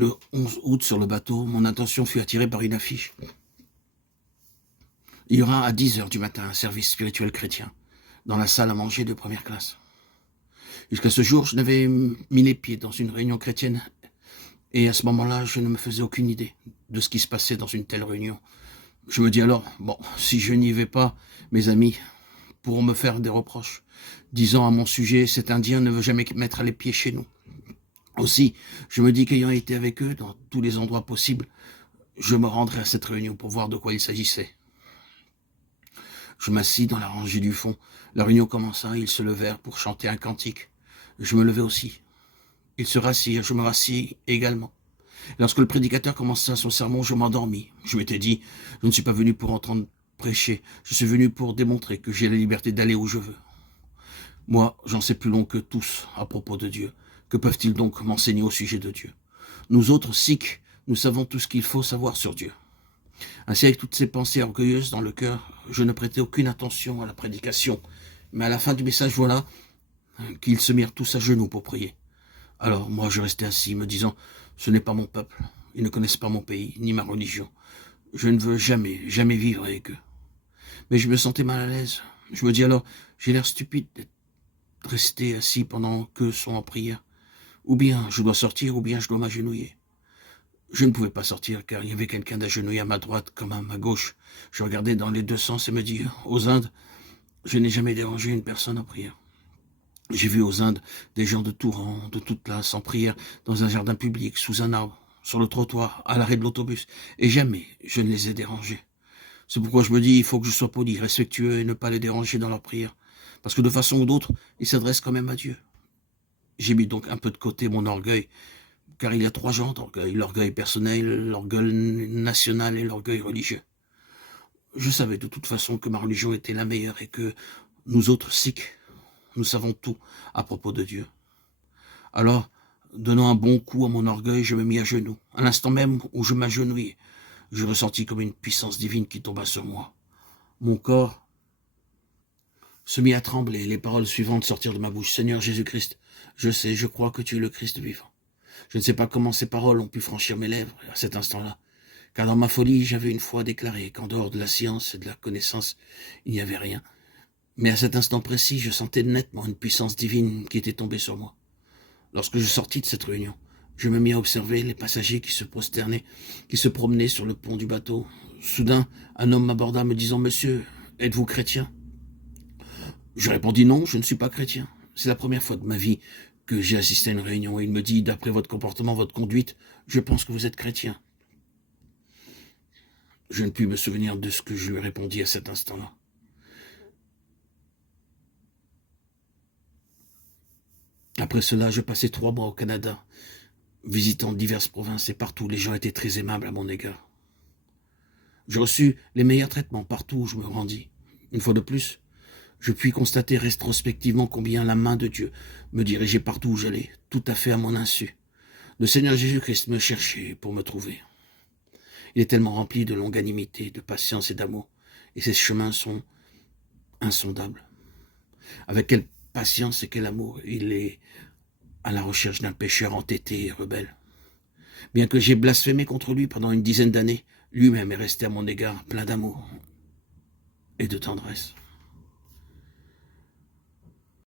Le 11 août, sur le bateau, mon attention fut attirée par une affiche. Il y aura à 10h du matin un service spirituel chrétien dans la salle à manger de première classe. Jusqu'à ce jour, je n'avais mis les pieds dans une réunion chrétienne et à ce moment-là, je ne me faisais aucune idée de ce qui se passait dans une telle réunion. Je me dis alors, bon, si je n'y vais pas, mes amis pourront me faire des reproches, disant à mon sujet, cet Indien ne veut jamais mettre les pieds chez nous. Aussi, je me dis qu'ayant été avec eux dans tous les endroits possibles, je me rendrai à cette réunion pour voir de quoi il s'agissait. Je m'assis dans la rangée du fond. La réunion commença, ils se levèrent pour chanter un cantique. Je me levai aussi. Ils se rassirent, je me rassis également. Lorsque le prédicateur commença son sermon, je m'endormis. Je m'étais dit, je ne suis pas venu pour entendre prêcher, je suis venu pour démontrer que j'ai la liberté d'aller où je veux. Moi, j'en sais plus long que tous à propos de Dieu. Que peuvent-ils donc m'enseigner au sujet de Dieu? Nous autres, Sikhs, nous savons tout ce qu'il faut savoir sur Dieu. Ainsi, avec toutes ces pensées orgueilleuses dans le cœur, je ne prêtais aucune attention à la prédication. Mais à la fin du message, voilà qu'ils se mirent tous à genoux pour prier. Alors, moi, je restais assis, me disant, ce n'est pas mon peuple, ils ne connaissent pas mon pays, ni ma religion. Je ne veux jamais, jamais vivre avec eux. Mais je me sentais mal à l'aise. Je me dis alors, j'ai l'air stupide d'être resté assis pendant qu'eux sont en prière. Ou bien je dois sortir, ou bien je dois m'agenouiller. Je ne pouvais pas sortir, car il y avait quelqu'un d'agenouillé à ma droite comme à ma gauche. Je regardais dans les deux sens et me dis, aux Indes, je n'ai jamais dérangé une personne en prière. J'ai vu aux Indes des gens de tout rang, de toute classe, en prière, dans un jardin public, sous un arbre, sur le trottoir, à l'arrêt de l'autobus, et jamais je ne les ai dérangés. C'est pourquoi je me dis, il faut que je sois poli, respectueux, et ne pas les déranger dans leur prière. Parce que de façon ou d'autre, ils s'adressent quand même à Dieu. J'ai mis donc un peu de côté mon orgueil, car il y a 3 genres d'orgueil, l'orgueil personnel, l'orgueil national et l'orgueil religieux. Je savais de toute façon que ma religion était la meilleure et que nous autres Sikhs, nous savons tout à propos de Dieu. Alors, donnant un bon coup à mon orgueil, je me mis à genoux. À l'instant même où je m'agenouillais, je ressentis comme une puissance divine qui tomba sur moi. Mon corps se mit à trembler, les paroles suivantes sortirent de ma bouche. Seigneur Jésus-Christ, je sais, je crois que tu es le Christ vivant. Je ne sais pas comment ces paroles ont pu franchir mes lèvres à cet instant-là, car dans ma folie, j'avais une fois déclaré qu'en dehors de la science et de la connaissance, il n'y avait rien. Mais à cet instant précis, je sentais nettement une puissance divine qui était tombée sur moi. Lorsque je sortis de cette réunion, je me mis à observer les passagers qui se prosternaient, qui se promenaient sur le pont du bateau. Soudain, un homme m'aborda me disant « Monsieur, êtes-vous chrétien ?» Je répondis « Non, je ne suis pas chrétien. C'est la première fois de ma vie que j'ai assisté à une réunion. Et il me dit « D'après votre comportement, votre conduite, je pense que vous êtes chrétien. » Je ne puis me souvenir de ce que je lui répondis à cet instant-là. Après cela, je passai 3 mois au Canada, visitant diverses provinces et partout, les gens étaient très aimables à mon égard. Je reçus les meilleurs traitements partout où je me rendis. Une fois de plus, je puis constater rétrospectivement combien la main de Dieu me dirigeait partout où j'allais, tout à fait à mon insu. Le Seigneur Jésus-Christ me cherchait pour me trouver. Il est tellement rempli de longanimité, de patience et d'amour, et ses chemins sont insondables. Avec quelle patience et quel amour il est à la recherche d'un pécheur entêté et rebelle. Bien que j'ai blasphémé contre lui pendant une 10aine d'années, lui-même est resté à mon égard plein d'amour et de tendresse.